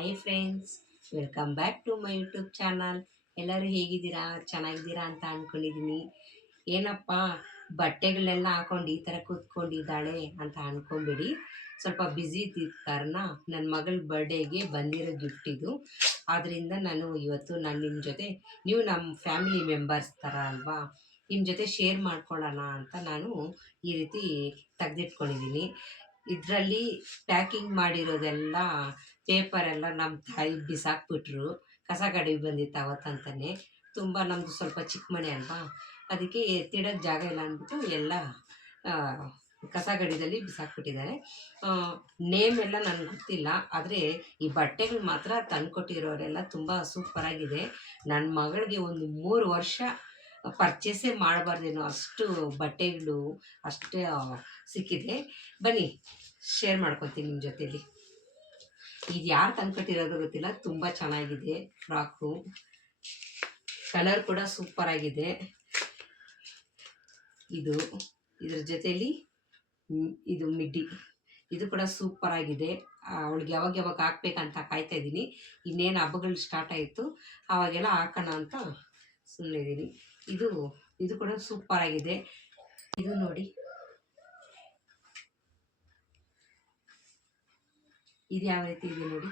Hi friends, welcome back to my YouTube channel. ಎಲ್ಲರೂ ಹೇಗಿದ್ದೀರಾ? ಚೆನ್ನಾಗಿದ್ದೀರಾ ಅಂತ ಅಂದ್ಕೊಂಡಿದ್ದೀನಿ. ಏನಪ್ಪ ಬಟ್ಟೆಗಳೆಲ್ಲ ಹಾಕೊಂಡು ಈ ಥರ ಕೂತ್ಕೊಂಡಿದ್ದಾಳೆ ಅಂತ ಅಂದ್ಕೊಂಬಿಡಿ. ಸ್ವಲ್ಪ ಬ್ಯುಸಿ ಇದ್ದಿದ್ದ ಕಾರಣ ನನ್ನ ಮಗಳ ಬರ್ಡೇಗೆ ಬಂದಿರೋ ಗಿಫ್ಟ್ ಇದು. ಆದ್ದರಿಂದ ನಾನು ನಿಮ್ಮ ಜೊತೆ, ನೀವು ನಮ್ಮ ಫ್ಯಾಮಿಲಿ ಮೆಂಬರ್ಸ್ ಥರ ಅಲ್ವಾ, ನಿಮ್ಮ ಜೊತೆ ಶೇರ್ ಮಾಡ್ಕೊಳ್ಳೋಣ ಅಂತ ನಾನು ಈ ರೀತಿ ತೆಗೆದಿಟ್ಕೊಂಡಿದ್ದೀನಿ. ಇದರಲ್ಲಿ ಪ್ಯಾಕಿಂಗ್ ಮಾಡಿರೋದೆಲ್ಲ ಪೇಪರೆಲ್ಲ ನಮ್ಮ ತಾಯಿ ಬಿಸಾಕ್ಬಿಟ್ರು. ಕಸ ಕಡಿಗೆ ಬಂದಿತ್ತು ಅವತ್ತಂತಲೇ. ತುಂಬ ನಮ್ಮದು ಸ್ವಲ್ಪ ಚಿಕ್ಕ ಮನೆ ಅಲ್ವಾ, ಅದಕ್ಕೆ ಎತ್ತಿಡೋಕ್ಕೆ ಜಾಗ ಇಲ್ಲ ಅಂದ್ಬಿಟ್ಟು ಎಲ್ಲ ಕಸ ಗಡಿದಲ್ಲಿ ಬಿಸಾಕ್ಬಿಟ್ಟಿದ್ದಾರೆ. ನೇಮ್ ಎಲ್ಲ ನನಗೆ ಗೊತ್ತಿಲ್ಲ, ಆದರೆ ಈ ಬಟ್ಟೆಗಳು ಮಾತ್ರ ತಂದುಕೊಟ್ಟಿರೋರೆಲ್ಲ ತುಂಬ ಸೂಪರಾಗಿದೆ. ನನ್ನ ಮಗಳಿಗೆ ಒಂದು 3 ವರ್ಷ ಪರ್ಚೇಸೇ ಮಾಡಬಾರ್ದೇನೋ ಅಷ್ಟು ಬಟ್ಟೆಗಳು ಅಷ್ಟೇ ಸಿಕ್ಕಿದೆ. ಬನ್ನಿ ಶೇರ್ ಮಾಡ್ಕೊತೀನಿ ನಿಮ್ಮ ಜೊತೆಲಿ. ಇದು ಯಾರು ತಂದುಕೊಟ್ಟಿರೋದು ಗೊತ್ತಿಲ್ಲ, ತುಂಬ ಚೆನ್ನಾಗಿದೆ ಫ್ರಾಕು. ಕಲರ್ ಕೂಡ ಸೂಪರಾಗಿದೆ. ಇದ್ರ ಜೊತೆಲಿ ಇದು ಮಿಡ್ಡಿ, ಇದು ಕೂಡ ಸೂಪರಾಗಿದೆ. ಅವಳಿಗೆ ಯಾವಾಗ ಹಾಕ್ಬೇಕಂತ ಕಾಯ್ತಾ ಇದ್ದೀನಿ. ಇನ್ನೇನು ಹಬ್ಬಗಳು ಸ್ಟಾರ್ಟ್ ಆಯಿತು, ಆವಾಗೆಲ್ಲ ಹಾಕೋಣ ಅಂತ ಸುಮ್ಮನಿದ್ದೀನಿ. ಇದು ಕೂಡ ಸೂಪರಾಗಿದೆ. ಇದು ನೋಡಿ, ಇದು ಯಾವ ರೀತಿ ಇದೆ ನೋಡಿ.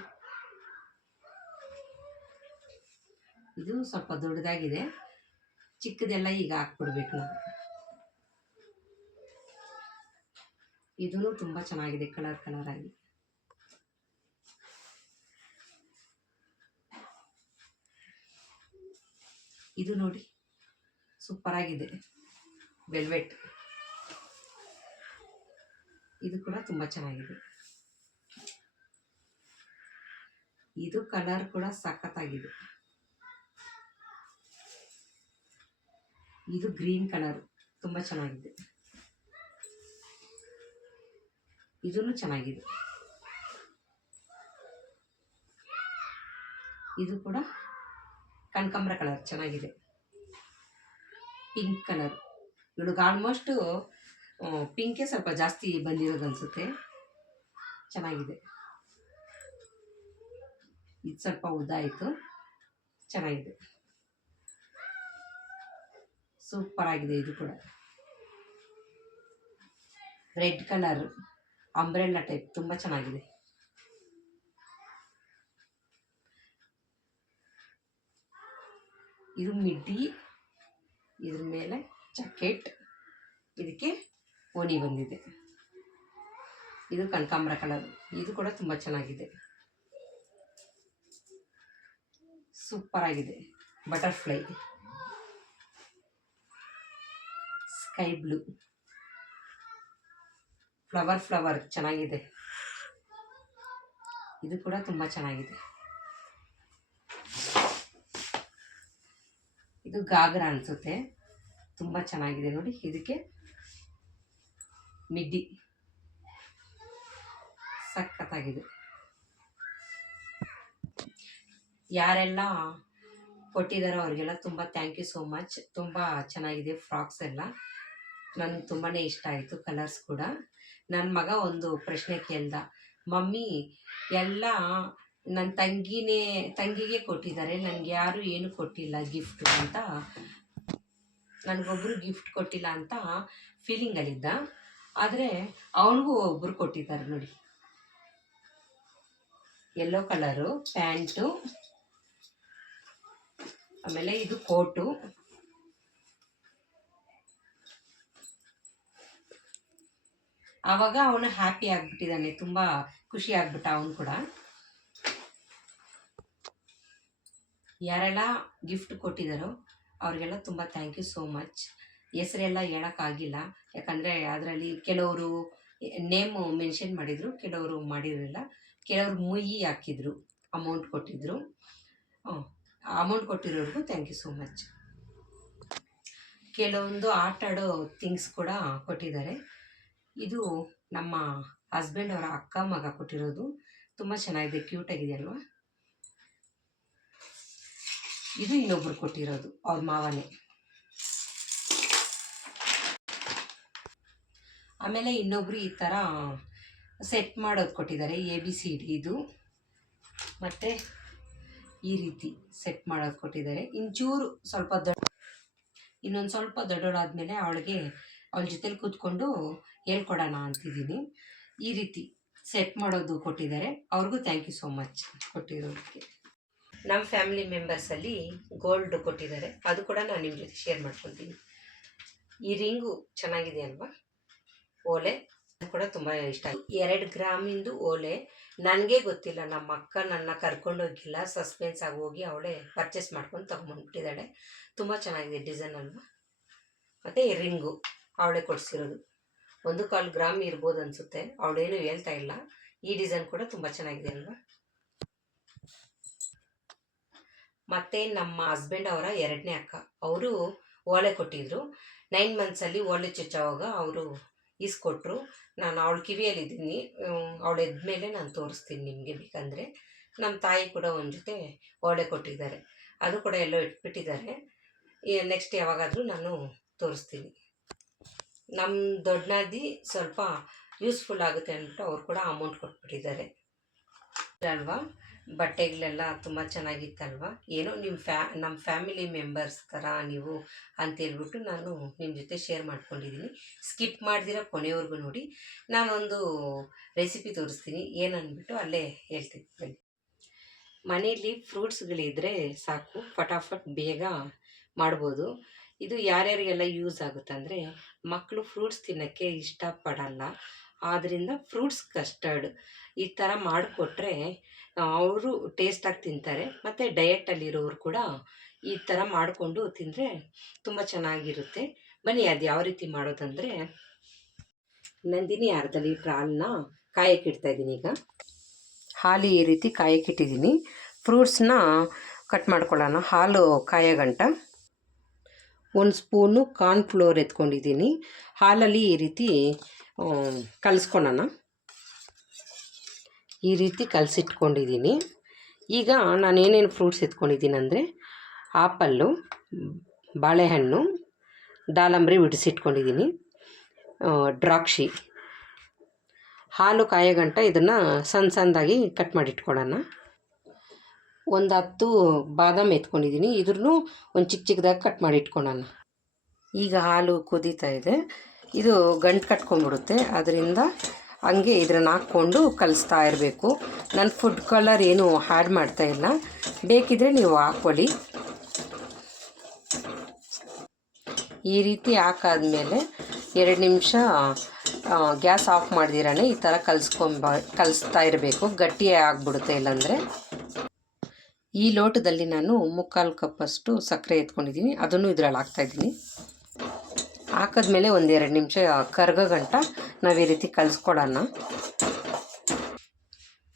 ಇದು ಸ್ವಲ್ಪ ದೊಡ್ಡದಾಗಿದೆ, ಚಿಕ್ಕದೆಲ್ಲ ಈಗ ಹಾಕ್ಬಿಡ್ಬೇಕು ನಾವು. ಇದೂ ತುಂಬ ಚೆನ್ನಾಗಿದೆ, ಕಲರ್ ಆಗಿ. ಇದು ನೋಡಿ, ಸೂಪರಾಗಿದೆ, ವೆಲ್ವೆಟ್. ಇದು ಕೂಡ ತುಂಬ ಚೆನ್ನಾಗಿದೆ. ಇದು ಕಲರ್ ಕೂಡ ಸಖತ್ತಾಗಿದೆ. ಇದು ಗ್ರೀನ್ ಕಲರ್, ತುಂಬ ಚೆನ್ನಾಗಿದೆ. ಇದೂ ಚೆನ್ನಾಗಿದೆ. ಇದು ಕೂಡ ಕನಕಾಂಬರ ಕಲರ್ ಚೆನ್ನಾಗಿದೆ. ಪಿಂಕ್ ಕಲರ್, ಇವಳಿಗೆ ಆಲ್ಮೋಸ್ಟು ಪಿಂಕೇ ಸ್ವಲ್ಪ ಜಾಸ್ತಿ ಬಂದಿರೋದು ಅನಿಸುತ್ತೆ. ಚೆನ್ನಾಗಿದೆ. ಇದು ಸ್ವಲ್ಪ ಉದ್ದ ಆಯಿತು, ಚೆನ್ನಾಗಿದೆ, ಸೂಪರಾಗಿದೆ. ಇದು ಕೂಡ ರೆಡ್ ಕಲರ್, ಅಂಬ್ರೆಲ್ಲಾ ಟೈಪ್, ತುಂಬ ಚೆನ್ನಾಗಿದೆ. ಇದು ಮಿಡ್ಡಿ, ಇದ್ರ ಮೇಲೆ ಜಾಕೆಟ್, ಇದಕ್ಕೆ ಓಣಿ ಬಂದಿದೆ. ಇದು ಕನಕಾಂಬರ ಕಲರ್, ಇದು ಕೂಡ ತುಂಬ ಚೆನ್ನಾಗಿದೆ, ಸೂಪರಾಗಿದೆ. ಬಟರ್ಫ್ಲೈ, ಸ್ಕೈ ಬ್ಲೂ, ಫ್ಲವರ್ ಚೆನ್ನಾಗಿದೆ. ಇದು ಕೂಡ ತುಂಬ ಚೆನ್ನಾಗಿದೆ. ಇದು ಗಾಗ್ರಾ ಅನಿಸುತ್ತೆ, ತುಂಬ ಚೆನ್ನಾಗಿದೆ ನೋಡಿ. ಇದಕ್ಕೆ ಮಿಡ್ಡಿ ಸಖತ್ತಾಗಿದೆ. ಯಾರೆಲ್ಲ ಕೊಟ್ಟಿದ್ದಾರೋ ಅವ್ರಿಗೆಲ್ಲ ತುಂಬ ಥ್ಯಾಂಕ್ ಯು ಸೋ ಮಚ್. ತುಂಬ ಚೆನ್ನಾಗಿದೆ ಫ್ರಾಕ್ಸ್ ಎಲ್ಲ, ನನಗೆ ತುಂಬಾ ಇಷ್ಟ ಆಯಿತು. ಕಲರ್ಸ್ ಕೂಡ. ನನ್ನ ಮಗ ಒಂದು ಪ್ರಶ್ನೆ ಕೇಳ್ದ, ಮಮ್ಮಿ ಎಲ್ಲ ನನ್ನ ತಂಗಿಗೆ ಕೊಟ್ಟಿದ್ದಾರೆ, ನನಗೆ ಯಾರು ಏನು ಕೊಟ್ಟಿಲ್ಲ ಗಿಫ್ಟು ಅಂತ, ನನಗೊಬ್ಬರು ಗಿಫ್ಟ್ ಕೊಟ್ಟಿಲ್ಲ ಅಂತ ಫೀಲಿಂಗಲ್ಲಿದ್ದ. ಆದರೆ ಅವನಿಗೂ ಒಬ್ಬರು ಕೊಟ್ಟಿದ್ದಾರೆ ನೋಡಿ. ಯೆಲ್ಲೋ ಕಲರು ಪ್ಯಾಂಟು, ಆಮೇಲೆ ಇದು ಕೋಟು. ಆವಾಗ ಅವನು ಹ್ಯಾಪಿ ಆಗಿಬಿಟ್ಟಿದ್ದಾನೆ, ತುಂಬ ಖುಷಿ ಆಗ್ಬಿಟ್ಟ ಅವನು ಕೂಡ. ಯಾರೆಲ್ಲ ಗಿಫ್ಟ್ ಕೊಟ್ಟಿದ್ದಾರೋ ಅವ್ರಿಗೆಲ್ಲ ತುಂಬ ಥ್ಯಾಂಕ್ ಯು ಸೋ ಮಚ್. ಹೆಸರೆಲ್ಲ ಹೇಳೋಕ್ಕಾಗಿಲ್ಲ, ಯಾಕಂದರೆ ಅದರಲ್ಲಿ ಕೆಲವರು ನೇಮು ಮೆನ್ಷನ್ ಮಾಡಿದರು, ಕೆಲವರು ಮಾಡಿರಲಿಲ್ಲ. ಕೆಲವರು ಮುಯಿ ಹಾಕಿದ್ರು, ಅಮೌಂಟ್ ಕೊಟ್ಟಿದ್ದರು. ಅಮೌಂಟ್ ಕೊಟ್ಟಿರೋರಿಗೂ ಥ್ಯಾಂಕ್ ಯು ಸೋ ಮಚ್. ಕೆಲವೊಂದು ಆಟಾಡೋ ಥಿಂಗ್ಸ್ ಕೂಡ ಕೊಟ್ಟಿದ್ದಾರೆ. ಇದು ನಮ್ಮ ಹಸ್ಬೆಂಡ್ ಅವರ ಅಕ್ಕ ಮಗ ಕೊಟ್ಟಿರೋದು, ತುಂಬ ಚೆನ್ನಾಗಿದೆ, ಕ್ಯೂಟಾಗಿದೆ ಅಲ್ವಾ. ಇದು ಇನ್ನೊಬ್ರು ಕೊಟ್ಟಿರೋದು, ಅವ್ರ ಮಾವನೇ. ಆಮೇಲೆ ಇನ್ನೊಬ್ರು ಈ ಥರ ಸೆಟ್ ಮಾಡೋದು ಕೊಟ್ಟಿದ್ದಾರೆ, ABCD. ಇದು ಮತ್ತು ಈ ರೀತಿ ಸೆಟ್ ಮಾಡೋದು ಕೊಟ್ಟಿದ್ದಾರೆ. ಇಂಚೂರು ಸ್ವಲ್ಪ ಇನ್ನೊಂದು ಸ್ವಲ್ಪ ದೊಡ್ಡವಳಾದಮೇಲೆ ಅವಳ ಜೊತೆಲಿ ಕೂತ್ಕೊಂಡು ಹೇಳ್ಕೊಡೋಣ ಅಂತಿದ್ದೀನಿ. ಈ ರೀತಿ ಸೆಟ್ ಮಾಡೋದು ಕೊಟ್ಟಿದ್ದಾರೆ. ಅವ್ರಿಗೂ ಥ್ಯಾಂಕ್ ಯು ಸೋ ಮಚ್ ಕೊಟ್ಟಿರೋದಕ್ಕೆ. ನಮ್ಮ ಫ್ಯಾಮಿಲಿ ಮೆಂಬರ್ಸಲ್ಲಿ ಗೋಲ್ಡ್ ಕೊಟ್ಟಿದ್ದಾರೆ, ಅದು ಕೂಡ ನಾನು ನಿಮ್ಮ ಜೊತೆ ಶೇರ್ ಮಾಡ್ಕೊತೀನಿ. ಈ ರಿಂಗು ಚೆನ್ನಾಗಿದೆ ಅಲ್ವಾ, ಓಲೆ ಕೂಡ ತುಂಬ ಇಷ್ಟ. 2 ಗ್ರಾಮಿಂದು ಓಲೆ. ನನಗೆ ಗೊತ್ತಿಲ್ಲ, ನಮ್ಮ ಅಕ್ಕ ನನ್ನ ಕರ್ಕೊಂಡೋಗಿಲ್ಲ, ಸಸ್ಪೆನ್ಸ್ ಆಗಿ ಹೋಗಿ ಅವಳೇ ಪರ್ಚೇಸ್ ಮಾಡ್ಕೊಂಡು ತೊಗೊಂಬಂದ್ಬಿಟ್ಟಿದ್ದಾಳೆ. ತುಂಬ ಚೆನ್ನಾಗಿದೆ ಡಿಸೈನ್ ಅಲ್ವಾ. ಮತ್ತು ಈ ರಿಂಗು ಅವಳೇ ಕೊಡಿಸಿರೋದು. 1/4 ಗ್ರಾಮ್ ಇರ್ಬೋದು ಅನಿಸುತ್ತೆ, ಅವಳೇನು ಹೇಳ್ತಾ ಇಲ್ಲ. ಈ ಡಿಸೈನ್ ಕೂಡ ತುಂಬ ಚೆನ್ನಾಗಿದೆ ಅಲ್ವಾ. ಮತ್ತು ನಮ್ಮ ಹಸ್ಬೆಂಡ್ ಅವರ 2ನೇ ಅಕ್ಕ, ಅವರು ಓಲೆ ಕೊಟ್ಟಿದ್ರು. 9 ಮಂತ್ಸಲ್ಲಿ ಓಲೆ ಚುಚ್ಚೋವಾಗ ಅವರು ಈಸ್ಕೊಟ್ರು. ನಾನು ಅವಳ ಕಿವಿಯಲ್ಲಿದ್ದೀನಿ, ಅವಳು ಎದ್ಮೇಲೆ ನಾನು ತೋರಿಸ್ತೀನಿ ನಿಮಗೆ ಬೇಕಂದರೆ. ನಮ್ಮ ತಾಯಿ ಕೂಡ ಒಂದು ಜೊತೆ ಓಲೆ ಕೊಟ್ಟಿದ್ದಾರೆ, ಅದು ಕೂಡ ಎಲ್ಲೋ ಇಟ್ಬಿಟ್ಟಿದ್ದಾರೆ. ನೆಕ್ಸ್ಟ್ ಯಾವಾಗಾದರೂ ನಾನು ತೋರಿಸ್ತೀನಿ. ನಮ್ಮ ದೊಡ್ಡನಾದಿ ಸ್ವಲ್ಪ ಯೂಸ್ಫುಲ್ ಆಗುತ್ತೆ ಅಂದ್ಬಿಟ್ಟು ಅವ್ರು ಕೂಡ ಅಮೌಂಟ್ ಕೊಟ್ಬಿಟ್ಟಿದ್ದಾರೆ ಅಲ್ವಾ. ಬಟ್ಟೆಗಳೆಲ್ಲ ತುಂಬ ಚೆನ್ನಾಗಿತ್ತಲ್ವ. ಏನೋ ನಮ್ಮ ಫ್ಯಾಮಿಲಿ ಮೆಂಬರ್ಸ್ ಥರ ನೀವು ಅಂತೇಳ್ಬಿಟ್ಟು ನಾನು ನಿಮ್ಮ ಜೊತೆ ಶೇರ್ ಮಾಡ್ಕೊಂಡಿದ್ದೀನಿ. ಸ್ಕಿಪ್ ಮಾಡ್ದಿರ ಕೊನೆವರೆಗೂ ನೋಡಿ. ನಾನೊಂದು ರೆಸಿಪಿ ತೋರಿಸ್ತೀನಿ, ಏನಂದ್ಬಿಟ್ಟು ಅಲ್ಲೇ ಹೇಳ್ತೀನಿ ಬನ್ನಿ. ಮನೆಯಲ್ಲಿ ಫ್ರೂಟ್ಸ್ಗಳಿದ್ರೆ ಸಾಕು, ಫಟಾಫಟ್ ಬೇಗ ಮಾಡ್ಬೋದು. ಇದು ಯಾರ್ಯಾರಿಗೆಲ್ಲ ಯೂಸ್ ಆಗುತ್ತಂದರೆ, ಮಕ್ಕಳು ಫ್ರೂಟ್ಸ್ ತಿನ್ನೋಕ್ಕೆ ಇಷ್ಟಪಡಲ್ಲ, ಆದ್ದರಿಂದ ಫ್ರೂಟ್ಸ್ ಕಸ್ಟರ್ಡ್ ಈ ಥರ ಮಾಡಿಕೊಟ್ರೆ ಅವರು ಟೇಸ್ಟಾಗಿ ತಿಂತಾರೆ. ಮತ್ತು ಡಯಟಲ್ಲಿರೋರು ಕೂಡ ಈ ಥರ ಮಾಡಿಕೊಂಡು ತಿಂದರೆ ತುಂಬ ಚೆನ್ನಾಗಿರುತ್ತೆ. ಬನ್ನಿ ಅದು ಯಾವ ರೀತಿ ಮಾಡೋದಂದರೆ, ನಂದಿನಿ ಅರ್ಧ ಲೀಟ್ರ್ ಹಾಲನ್ನ ಕಾಯಕ್ಕಿಡ್ತಾಯಿದ್ದೀನಿ. ಈಗ ಹಾಲು ಈ ರೀತಿ ಕಾಯಕ್ಕಿಟ್ಟಿದ್ದೀನಿ. ಫ್ರೂಟ್ಸ್ನ ಕಟ್ ಮಾಡ್ಕೊಳ್ಳೋಣ. ಹಾಲು ಕಾಯೋಗಂಟ 1 ಸ್ಪೂನು ಕಾರ್ನ್ಫ್ಲೋರ್ ಎತ್ಕೊಂಡಿದ್ದೀನಿ. ಹಾಲಲ್ಲಿ ಈ ರೀತಿ ಕಲಿಸ್ಕೊಳ್ಳೋಣ. ಈ ರೀತಿ ಕಲಸಿಟ್ಕೊಂಡಿದ್ದೀನಿ. ಈಗ ನಾನು ಏನೇನು ಫ್ರೂಟ್ಸ್ ಎತ್ಕೊಂಡಿದ್ದೀನಿ ಅಂದರೆ, ಆಪಲ್ಲು, ಬಾಳೆಹಣ್ಣು, ದಾಳಂಬ್ರಿ ಬಿಡಿಸಿಟ್ಕೊಂಡಿದ್ದೀನಿ, ದ್ರಾಕ್ಷಿ. ಹಾಲು ಕಾಯೋಗಂಟ ಇದನ್ನು ಸಣ್ಣದಾಗಿ ಕಟ್ ಮಾಡಿಟ್ಕೊಳ್ಳೋಣ. ಒಂದು 10 ಬಾದಾಮ್ ಎತ್ಕೊಂಡಿದ್ದೀನಿ, ಇದ್ರೂ ಒಂದು ಚಿಕ್ಕದಾಗಿ ಕಟ್ ಮಾಡಿ ಇಟ್ಕೊಳ್ಳೋಣ. ಈಗ ಹಾಲು ಕುದೀತಾ ಇದೆ, ಇದು ಗಂಟು ಕಟ್ಕೊಂಡ್ಬಿಡುತ್ತೆ, ಅದರಿಂದ ಹಂಗೆ ಇದನ್ನು ಹಾಕ್ಕೊಂಡು ಕಲಿಸ್ತಾ ಇರಬೇಕು. ನಾನು ಫುಡ್ ಕಲರ್ ಏನು ಆ್ಯಡ್ ಮಾಡ್ತಾಯಿಲ್ಲ, ಬೇಕಿದ್ರೆ ನೀವು ಹಾಕ್ಕೊಳ್ಳಿ. ಈ ರೀತಿ ಹಾಕಾದ್ಮೇಲೆ 2 ನಿಮಿಷ ಗ್ಯಾಸ್ ಆಫ್ ಮಾಡ್ದಿರಾನೆ ಈ ಥರ ಕಲಿಸ್ತಾ ಇರಬೇಕು, ಗಟ್ಟಿಯೇ ಆಗಿಬಿಡುತ್ತೆ ಇಲ್ಲಾಂದರೆ. ಈ ಲೋಟದಲ್ಲಿ ನಾನು 3/4 ಕಪ್ಪಷ್ಟು ಸಕ್ಕರೆ ಎತ್ಕೊಂಡಿದ್ದೀನಿ, ಅದನ್ನು ಇದರಲ್ಲಿ ಹಾಕ್ತಾಯಿದ್ದೀನಿ. ಹಾಕಿದ್ಮೇಲೆ 1-2 ನಿಮಿಷ ಕರ್ಗೋ ಗಂಟ ನಾವು ಈ ರೀತಿ ಕಲಿಸ್ಕೊಳ್ಳೋಣ.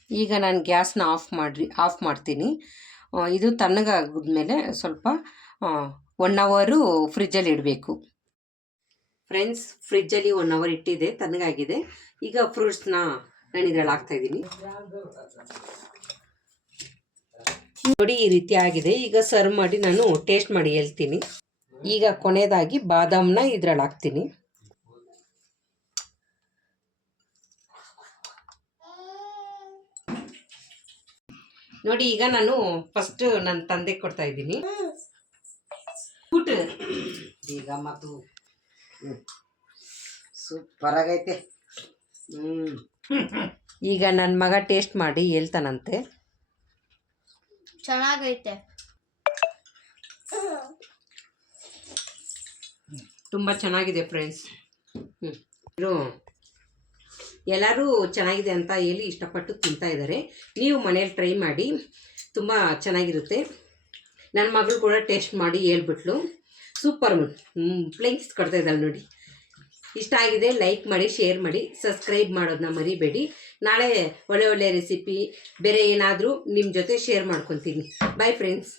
ಈಗ ನಾನು ಗ್ಯಾಸ್ನ ಆಫ್ ಮಾಡ್ತೀನಿ. ಇದು ತಣ್ಣಗಾಗಿದ್ಮೇಲೆ ಸ್ವಲ್ಪ 1 ಅವರು ಫ್ರಿಜ್ಜಲ್ಲಿ ಇಡಬೇಕು. ಫ್ರೆಂಡ್ಸ್, ಫ್ರಿಜ್ಜಲ್ಲಿ 1 ಅವರ್ ಇಟ್ಟಿದೆ, ತಣ್ಣಗಾಗಿದೆ. ಈಗ ಫ್ರೂಟ್ಸ್ನ ನಾನು ಇದರಲ್ಲಿ ಹಾಕ್ತಾಯಿದ್ದೀನಿ. ನೋಡಿ ಈ ರೀತಿ ಆಗಿದೆ. ಈಗ ಸರ್ವ್ ಮಾಡಿ ನಾನು ಟೇಸ್ಟ್ ಮಾಡಿ ಹೇಳ್ತೀನಿ. ಈಗ ಕೊನೆಯದಾಗಿ ಬಾದಾಮನ್ನ ಇದ್ರಲ್ಲಿ ಹಾಕ್ತೀನಿ. ನೋಡಿ ಈಗ ನಾನು ಫಸ್ಟ್ ನನ್ನ ತಂದೆಗೆ ಕೊಡ್ತಾ ಇದ್ದೀನಿ. ಈಗ ಮತ್ತು ಸೂಪರ್ ಆಗೈತೆ. ಈಗ ನನ್ನ ಮಗ ಟೇಸ್ಟ್ ಮಾಡಿ ಹೇಳ್ತಾನಂತೆ. ಚೆನ್ನಾಗೈತೆ, ತುಂಬ ಚೆನ್ನಾಗಿದೆ ಫ್ರೆಂಡ್ಸ್. ಎಲ್ಲರೂ ಚೆನ್ನಾಗಿದೆ ಅಂತ ಹೇಳಿ ಇಷ್ಟಪಟ್ಟು ತಿಂತಾ ಇದ್ದಾರೆ. ನೀವು ಮನೇಲಿ ಟ್ರೈ ಮಾಡಿ, ತುಂಬ ಚೆನ್ನಾಗಿರುತ್ತೆ. ನನ್ನ ಮಗಳು ಕೂಡ ಟೇಸ್ಟ್ ಮಾಡಿ ಹೇಳ್ಬಿಟ್ಲು, ಸೂಪರ್ ಫ್ಲೇಕ್ಸ್ ಕೊಡ್ತಾ ಇದ್ದಾಳೆ ನೋಡಿ. ಇಷ್ಟ ಆಗಿದೆ ಲೈಕ್ ಮಾಡಿ, ಶೇರ್ ಮಾಡಿ, ಸಬ್ಸ್ಕ್ರೈಬ್ ಮಾಡೋದನ್ನ ಮರಿಬೇಡಿ. ನಾಳೆ ಒಳ್ಳೆ ರೆಸಿಪಿ ಬೇರೆ ಏನಾದರೂ ನಿಮ್ಮ ಜೊತೆ ಶೇರ್ ಮಾಡ್ಕೊತೀನಿ. Bye friends.